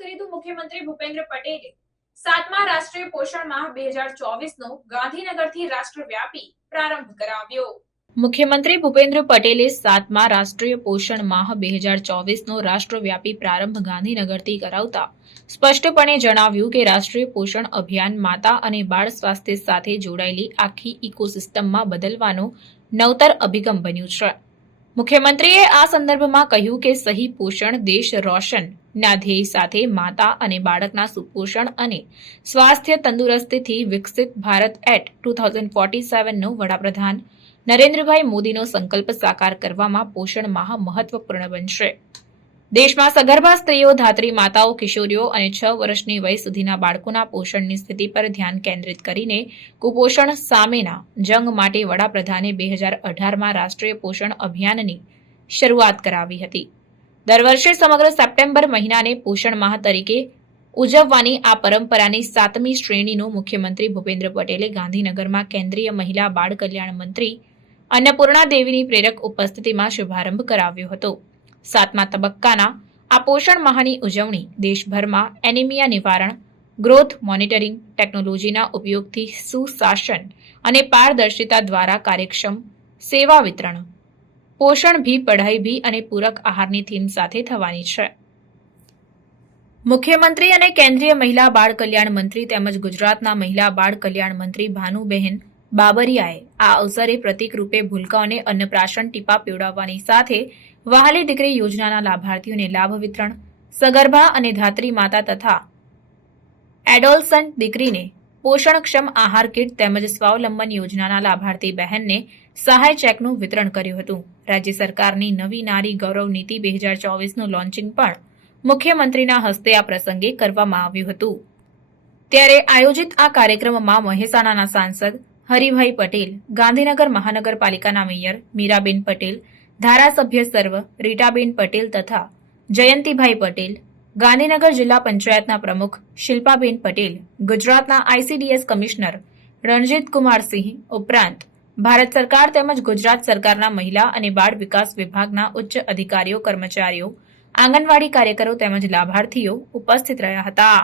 મુખ્યમંત્રી ભૂપેન્દ્ર પટેલે સાતમા રાષ્ટ્રીય પોષણ માહ બે હજાર ચોવીસનો ગાંધીનગરથી રાષ્ટ્રવ્યાપી પ્રારંભ કરાવ્યો. મુખ્યમંત્રી ભૂપેન્દ્ર પટેલે સાતમા રાષ્ટ્રીય પોષણ માહ બે હજાર ચોવીસનો રાષ્ટ્રવ્યાપી પ્રારંભ ગાંધીનગરથી કરાવતા સ્પષ્ટપણે જણાવ્યું કે રાષ્ટ્રીય પોષણ અભિયાન માતા અને બાળ સ્વાસ્થ્ય સાથે જોડાયેલી આખી ઇકોસિસ્ટમમાં બદલવાનો નવતર અભિગમ બન્યું છે. મુખ્યમંત્રીએ આ સંદર્ભમાં કહ્યું કે સહી પોષણ દેશ રોશન, ના ધ્યેય સાથે માતા અને બાળકના સુપોષણ અને સ્વાસ્થ્ય તંદુરસ્તીથી વિકસિત Bharat at two thousand forty સેવનનો વડાપ્રધાન નરેન્દ્રભાઈ મોદીનો સંકલ્પ સાકાર કરવામાં પોષણ માહ મહત્વપૂર્ણ બનશે. દેશમાં સગર્ભા સ્ત્રીઓ, ધાત્રી માતાઓ, કિશોરીઓ અને છ વર્ષની વય સુધીના બાળકોના પોષણની સ્થિતિ પર ધ્યાન કેન્દ્રિત કરીને કુપોષણ સામેના જંગ માટે વડાપ્રધાને બે હજાર અઢારમાં રાષ્ટ્રીય પોષણ અભિયાનની શરૂઆત કરાવી હતી. દર વર્ષે સમગ્ર સપ્ટેમ્બર મહિનાને પોષણ માહ તરીકે ઉજવવાની આ પરંપરાની સાતમી શ્રેણીનું મુખ્યમંત્રી ભૂપેન્દ્ર પટેલે ગાંધીનગરમાં કેન્દ્રીય મહિલા બાળ કલ્યાણ મંત્રી અન્નપૂર્ણા દેવીની પ્રેરક ઉપસ્થિતિમાં શુભારંભ કરાવ્યો હતો. સાતમા તબક્કાના આ પોષણ માહની ઉજવણી દેશભરમાં એનિમિયા નિવારણ, ગ્રોથ મોનિટરિંગ ટેકનોલોજીના ઉપયોગથી સુશાસન અને પારદર્શિતા દ્વારા કાર્યક્ષમ સેવા વિતરણ, પોષણ ભી, પઢાઈ ભી અને પૂરક આહારની થીમ સાથે થવાની છે. મુખ્યમંત્રી અને કેન્દ્રીય મહિલા બાળ કલ્યાણ મંત્રી તેમજ ગુજરાતના મહિલા બાળ કલ્યાણ મંત્રી ભાનુબહેન બાબરિયાએ આ અવસરે પ્રતિકરૂપે ભૂલકાઓને અન્નપ્રાશન ટીપા પીવડાવવાની સાથે વહાલી દીકરી યોજનાના લાભાર્થીઓને લાભ વિતરણ, સગર્ભા અને ધાત્રી માતા તથા એડોલસન્ટ દીકરીને પોષણક્ષમ આહાર કીટ તેમજ સ્વાવલંબન યોજનાના લાભાર્થી બહેનને સહાય ચેકનું વિતરણ કર્યું હતું. રાજ્ય સરકારની નવી નારી ગૌરવ નીતિ બે હજાર ચોવીસનું લોન્ચિંગ પણ મુખ્યમંત્રીના હસ્તે આ પ્રસંગે કરવામાં આવ્યું હતું. ત્યારે આયોજિત આ કાર્યક્રમમાં મહેસાણાના સાંસદ હરિભાઈ પટેલ, ગાંધીનગર મહાનગરપાલિકાના મેયર મીરાબેન પટેલ, ધારાસભ્ય સર્વ રીટાબેન પટેલ તથા જયંતિભાઈ પટેલ, ગાંધીનગર જિલ્લા પંચાયતના પ્રમુખ શિલ્પાબેન પટેલ, ગુજરાતના આઈસીડીએસ કમિશનર રણજીત કુમાર ઉપરાંત ભારત સરકાર તેમજ ગુજરાત સરકારના મહિલા અને બાળ વિકાસ વિભાગના ઉચ્ચ અધિકારીઓ, કર્મચારીઓ, આંગણવાડી કાર્યકરો તેમજ લાભાર્થીઓ ઉપસ્થિત રહ્યા હતા.